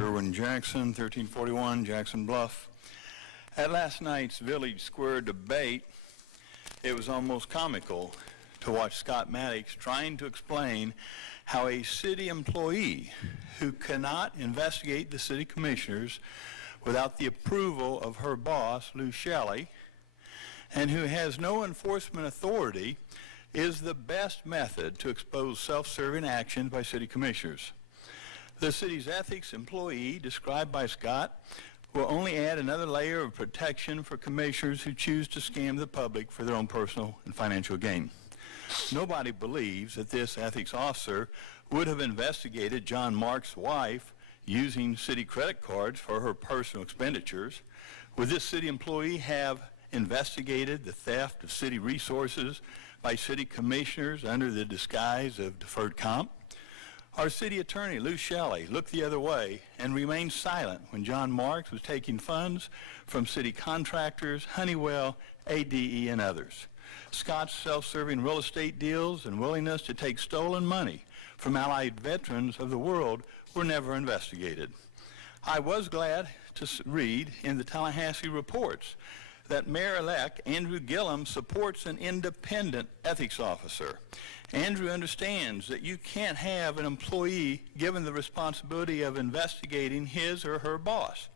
Irwin Jackson, 1341 Jackson Bluff. At last night's Village Square debate, it was almost comical to watch Scott Maddox trying to explain how a city employee who cannot investigate the city commissioners without the approval of her boss, Lou Shelley, and who has no enforcement authority, is the best method to expose self-serving actions by city commissioners. The city's ethics employee, described by Scott, will only add another layer of protection for commissioners who choose to scam the public for their own personal and financial gain. Nobody believes that this ethics officer would have investigated John Mark's wife using city credit cards for her personal expenditures. Would this city employee have investigated the theft of city resources by city commissioners under the disguise of deferred comp? Our city attorney, Lou Shelley, looked the other way and remained silent when John Marks was taking funds from city contractors, Honeywell, ADE, and others. Scott's self-serving real estate deals and willingness to take stolen money from allied veterans of the world were never investigated. I was glad to read in the Tallahassee reports that Mayor-elect Andrew Gillum supports an independent ethics officer. Andrew understands that you can't have an employee given the responsibility of investigating his or her boss.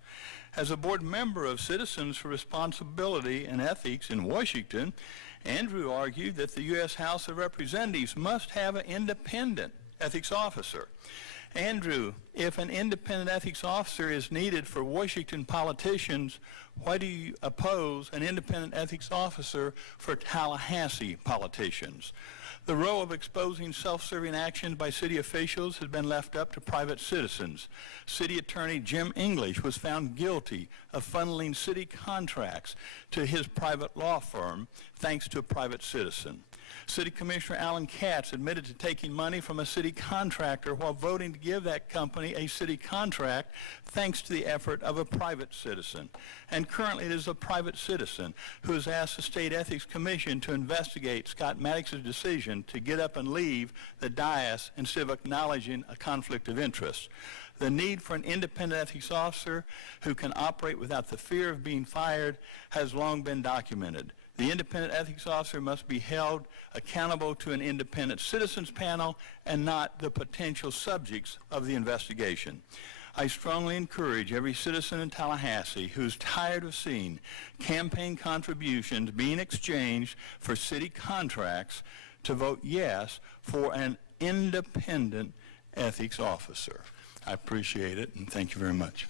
As a board member of Citizens for Responsibility and Ethics in Washington, Andrew argued that the U.S. House of Representatives must have an independent ethics officer. Andrew, if an independent ethics officer is needed for Washington politicians, why do you oppose an independent ethics officer for Tallahassee politicians? The role of exposing self-serving actions by city officials has been left up to private citizens. City Attorney Jim English was found guilty of funneling city contracts to his private law firm thanks to a private citizen. City Commissioner Alan Katz admitted to taking money from a city contractor while voting to give that company a city contract thanks to the effort of a private citizen. And currently it is a private citizen who has asked the State Ethics Commission to investigate Scott Maddox's decision to get up and leave the dais instead of acknowledging a conflict of interest. The need for an independent ethics officer who can operate without the fear of being fired has long been documented. The independent ethics officer must be held accountable to an independent citizens panel and not the potential subjects of the investigation. I strongly encourage every citizen in Tallahassee who's tired of seeing campaign contributions being exchanged for city contracts to vote yes for an independent ethics officer. I appreciate it, and thank you very much.